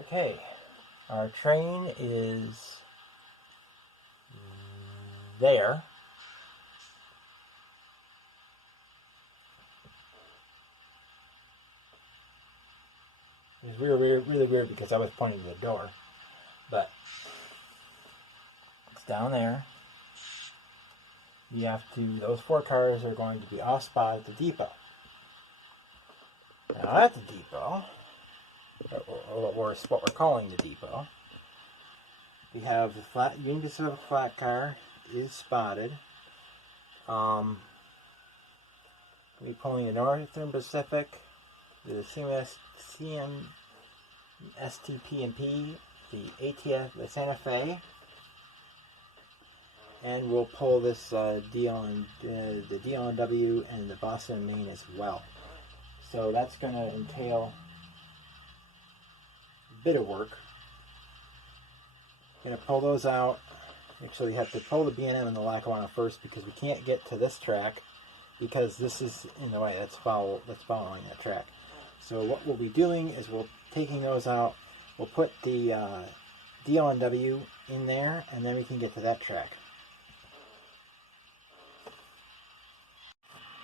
Okay, our train is there. It's really weird because I was pointing to the door, but it's down there. You have to, those 4 cars are going to be off spot at the depot. Now at the depot, or what we're calling the depot, we have the Union Pacific flat car is spotted. We're pulling the Northern Pacific, the STP&P, the ATF, the Santa Fe, and we'll pull this the DLNW and the Boston, Maine as well. So that's going to entail a bit of work. Going to pull those out. Actually, we have to pull the B&M and the Lackawanna first because we can't get to this track because this is in the way. That's following that track. So what we'll be doing is we'll taking those out. We'll put the DLNW in there, and then we can get to that track.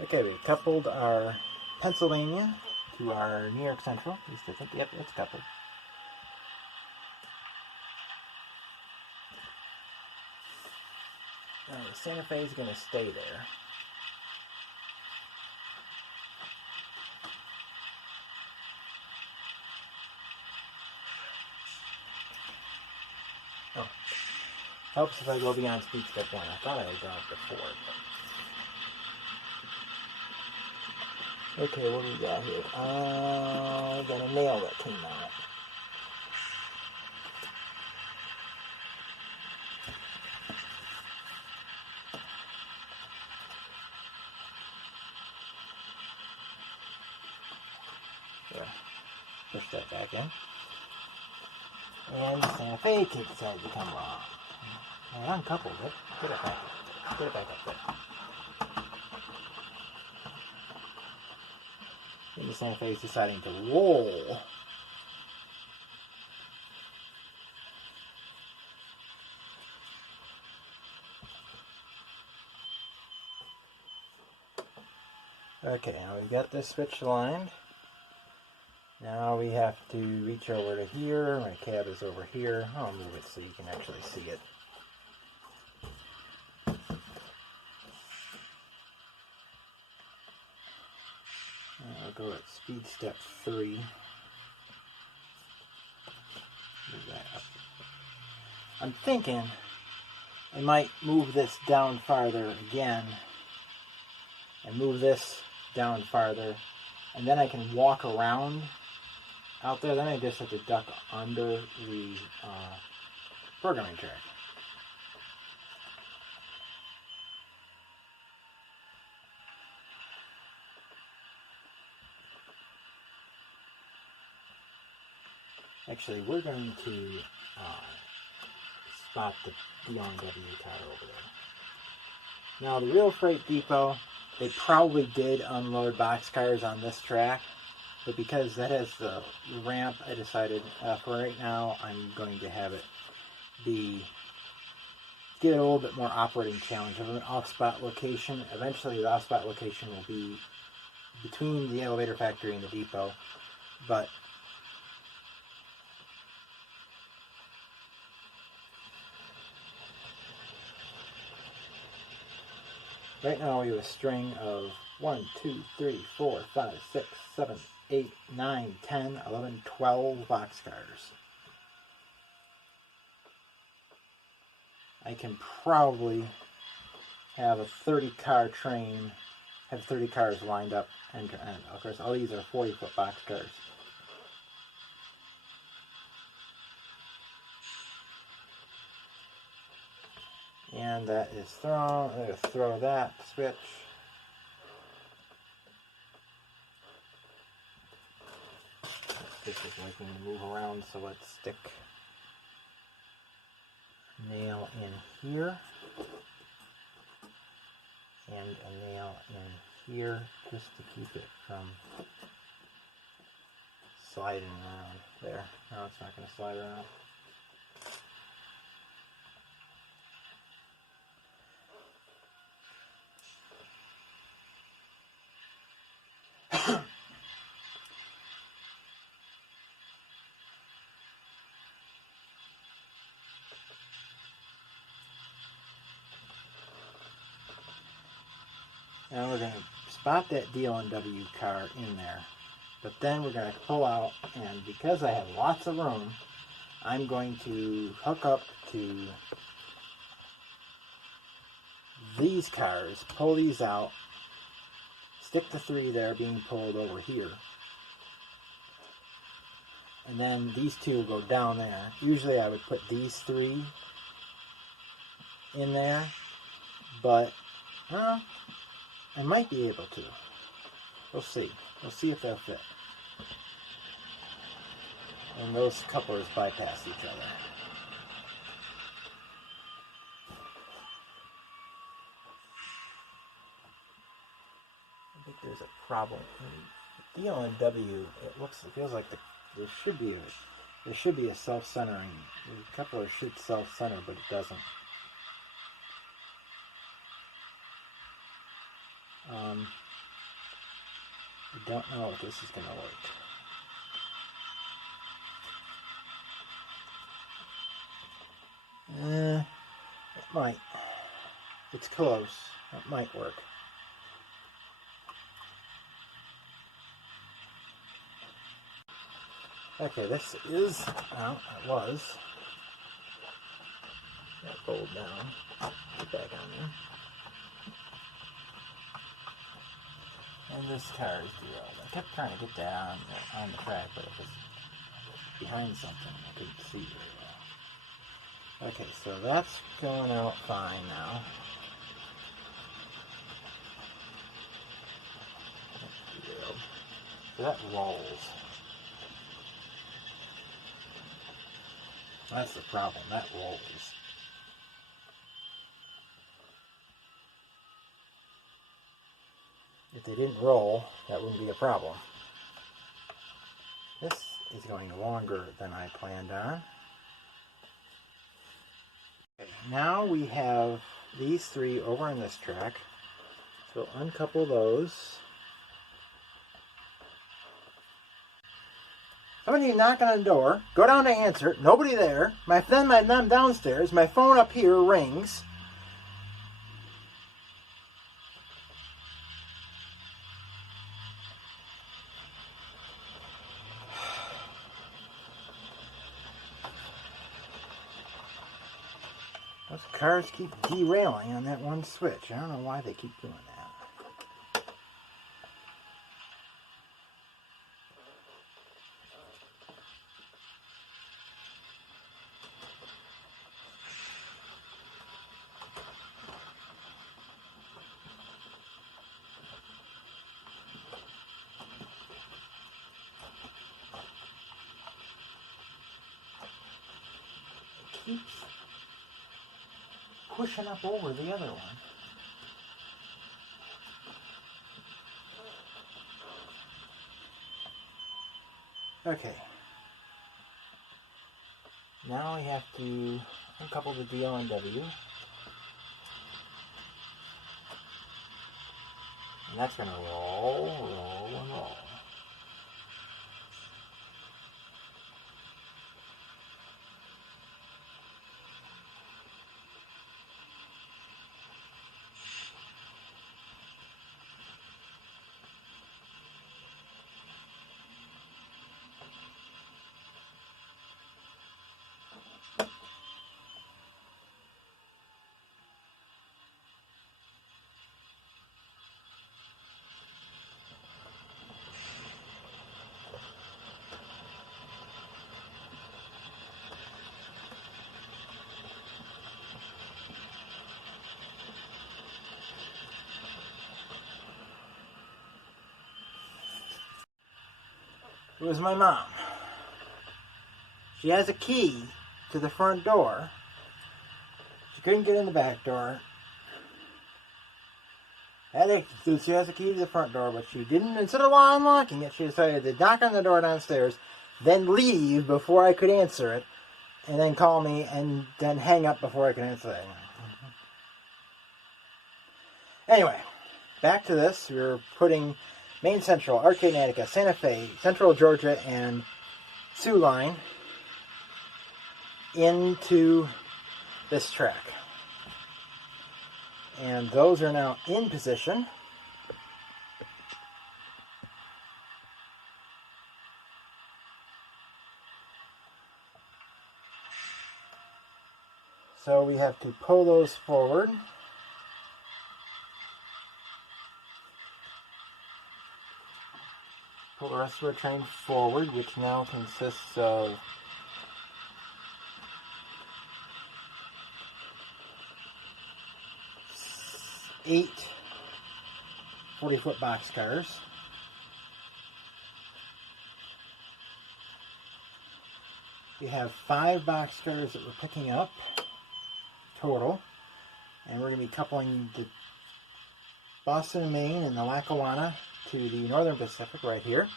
Okay, we coupled our Pennsylvania to our New York Central. At least I think, yep, it's coupled. Now the Santa Fe is going to stay there. Oh, helps if I go beyond speed step 1. I thought I had done it before. But... okay, what do we got here? I got a nail that came out. There. Push that back in. And the Santa Fe kit decided to come wrong. I uncoupled it. Get it back up there. And the Santa Fe is deciding to roll. Okay, now we've got this switch aligned. Now we have to reach over to here. My cab is over here. I'll move it so you can actually see it. I'll go at speed step 3. Move that up. I'm thinking I might move this down farther again and move this down farther, and then I can walk around out there. Then I just have to duck under the programming track. Actually, we're going to spot the DLNW car over there. Now, the real freight depot, they probably did unload boxcars on this track, but because that has the ramp, I decided for right now I'm going to have it give it a little bit more operating challenge of an off-spot location. Eventually, the off-spot location will be between the elevator factory and the depot, but right now we have a string of 1, 2, 3, 4, 5, 6, 7, 8, 9, 10, 11, 12 boxcars. I can probably have a 30-car train, have 30 cars lined up end to end. Of course, all these are 40-foot boxcars. And that is thrown. I'm going to throw that switch. This is making me move around, so let's stick a nail in here and a nail in here just to keep it from sliding around. There. No, it's not going to slide around. Now we're going to spot that DLNW car in there. But then we're going to pull out, and because I have lots of room, I'm going to hook up to these cars, pull these out, stick the 3 there being pulled over here. And then these 2 go down there. Usually I would put these 3 in there, but I might be able to. We'll see. We'll see if they'll fit. And those couplers bypass each other. I think there's a problem. The DLNW, it feels like there should be a self-centering. The coupler should self-center, but it doesn't. I don't know if this is going to work. It might. It's close. It might work. Okay, this is, well, it was. Got fold down. Get back on there. And this car is derailed. I kept trying to get that on the track, but it was behind something. I couldn't see very well. Okay, so that's going out fine now. Derailed. So that rolls. That's the problem. That rolls. If they didn't roll, that wouldn't be a problem. This is going longer than I planned on. Okay, now we have these 3 over on this track. So uncouple those. Somebody knocking on the door. Go down to answer it. Nobody there. Then my mom downstairs. My phone up here rings. Those cars keep derailing on that one switch. I don't know why they keep doing that. It keeps pushing up over the other one. Okay. Now we have to uncouple the DLNW. And that's going to roll, roll, and roll. It was my mom. She has a key to the front door. She couldn't get in the back door. So she has a key to the front door, but she didn't, instead of unlocking it, she decided to knock on the door downstairs, then leave before I could answer it, and then call me, and then hang up before I could answer it. Anyway, back to this. We're putting Main Central, Arcade Attica, Santa Fe, Central Georgia, and Soo Line into this track. And those are now in position. So we have to pull those forward. Pull the rest of our train forward, which now consists of 8 40-foot boxcars. We have 5 boxcars that we're picking up total, and we're going to be coupling the Boston and Maine and the Lackawanna to the Northern Pacific right here.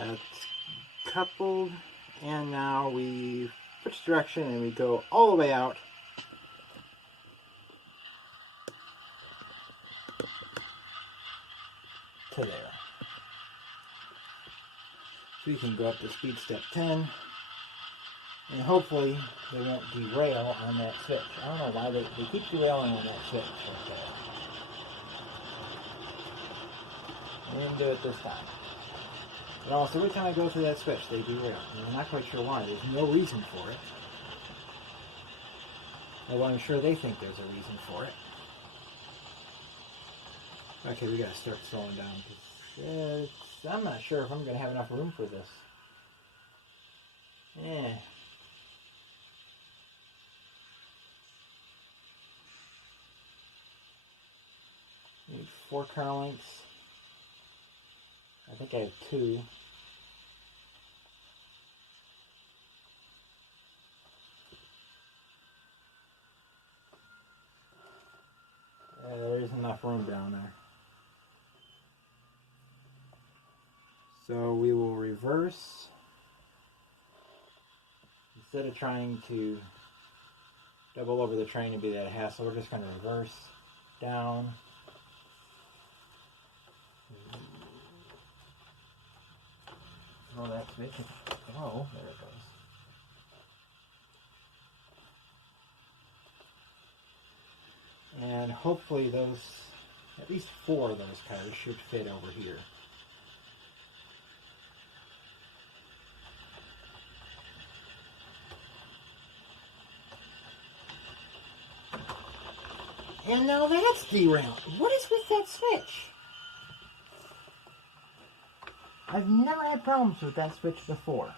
It's coupled, and now we switch direction and we go all the way out to there. So we can go up to speed step 10, and hopefully they won't derail on that switch. I don't know why they keep derailing on that switch right there. We didn't do it this time. But also, every time I go through that switch, they derail. And I'm not quite sure why. There's no reason for it. Although I'm sure they think there's a reason for it. Okay, we gotta start slowing down, because I'm not sure if I'm gonna have enough room for this. Yeah. Need 4 car lengths. I think I have 2. There isn't enough room down there. So we will reverse. Instead of trying to double over the train and be that hassle, we're just going to reverse down. Oh, that's making it. Oh, there it goes. And hopefully those, at least 4 of those cars should fit over here. And now that's derailed. What is with that switch? I've never had problems with that switch before.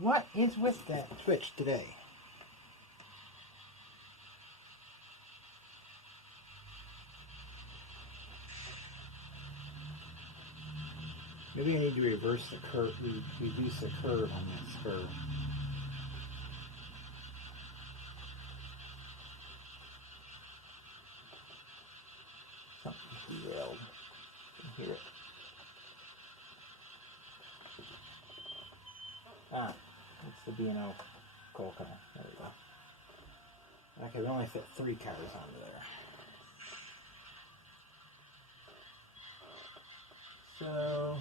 What is with that switch today? Maybe I need to reverse the curve, reduce the curve on that spur. Something's derailed. I can hear it. Ah, it's the B&O coal car. There we go. Okay, we only fit 3 cars onto there. So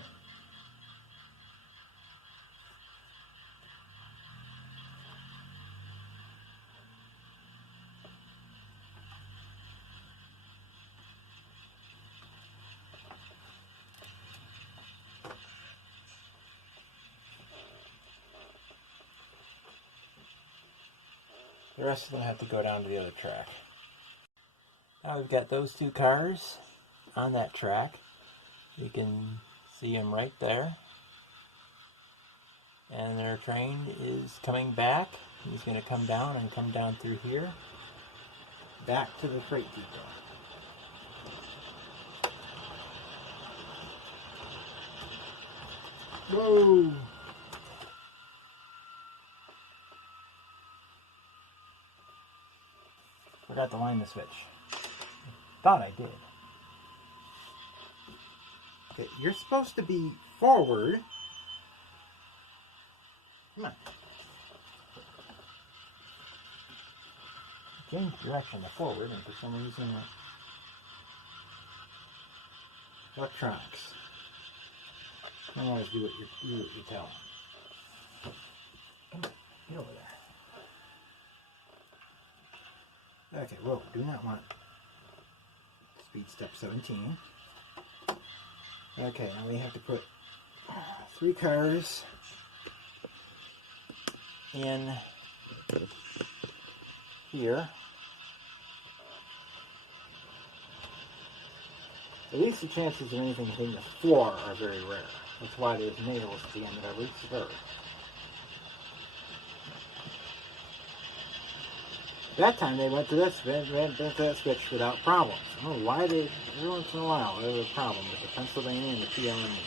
the rest of them have to go down to the other track. Now we've got those 2 cars on that track. You can see them right there. And their train is coming back. He's going to come down and come down through here. back to the freight depot. Whoa! Forgot to line the switch. Thought I did. Okay, you're supposed to be forward. Come on. Change direction to forward, and for some reason, electronics. Don't always do what you tell them. Come on, get over there. Okay, whoa, do not want speed step 17. Okay, now we have to put 3 cars in here. At least the chances of anything hitting the floor are very rare. That's why there's nails at the end of every spur. That time they went to that switch without problems. I don't know why they, every once in a while, there was a problem with the Pennsylvania and the PLME.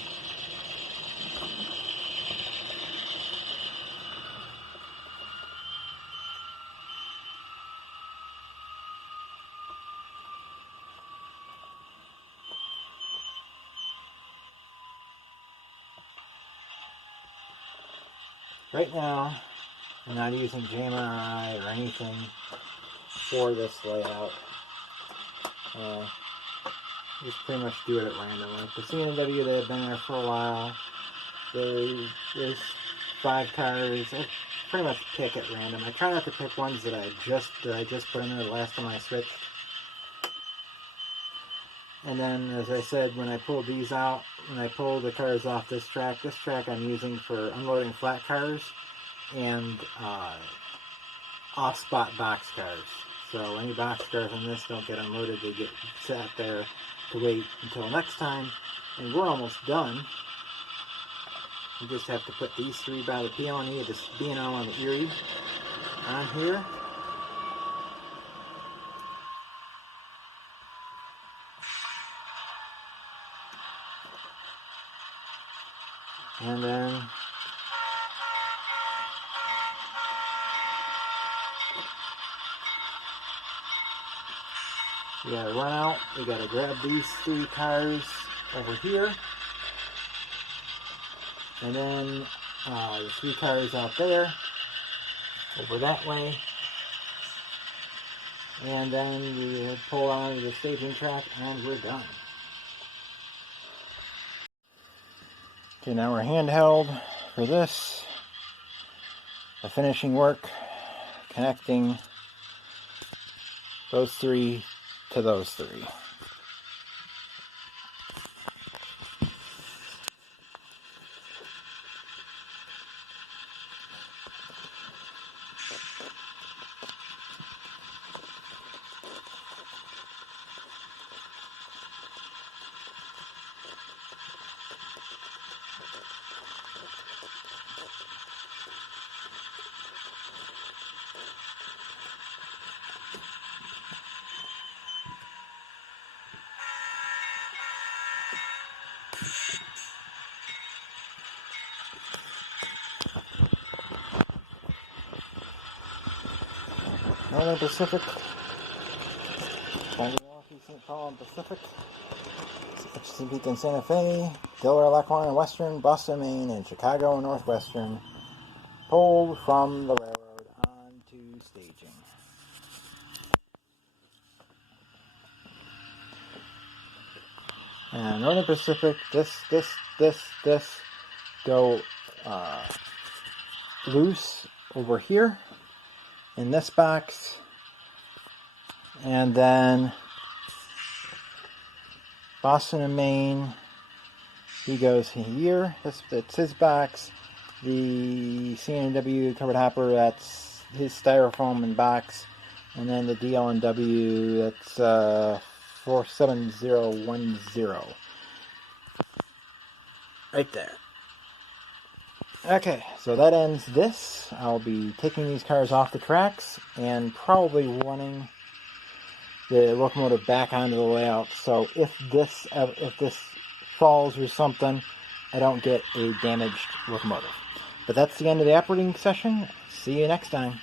Right now, I'm not using JMRI or anything for this layout. Just pretty much do it at random. Like the CNW that have been there for a while, there's 5 cars. I pretty much pick at random. I try not to pick ones that I just put in there the last time I switched. And then, as I said, when I pulled these out, when I pulled the cars off this track I'm using for unloading flat cars and off-spot box cars. So any box cars on this don't get unloaded, they get sat there to wait until next time. And we're almost done. You just have to put these 3 by the PLE, this B&O on the Erie on here. And then we gotta run out, we gotta grab these 3 cars over here. And then the 3 cars out there, over that way. And then we pull onto the staging track and we're done. Okay, now we're handheld for this. The finishing work, connecting those 3 to those 3. Northern Pacific, Milwaukee, St. Paul, and Pacific, Hutchinson Peak and Santa Fe, Delaware, Lackawanna, and Western, Boston, Maine, and Chicago and Northwestern, pulled from the railroad onto staging. And Northern Pacific, this go loose over here in this box, and then Boston and Maine, he goes here. That's his box. The CNW covered hopper, that's his styrofoam and box, and then the DL&W, that's 47010, right there. Okay, so that ends this. I'll be taking these cars off the tracks and probably running the locomotive back onto the layout. So if this falls or something, I don't get a damaged locomotive. But that's the end of the operating session. See you next time.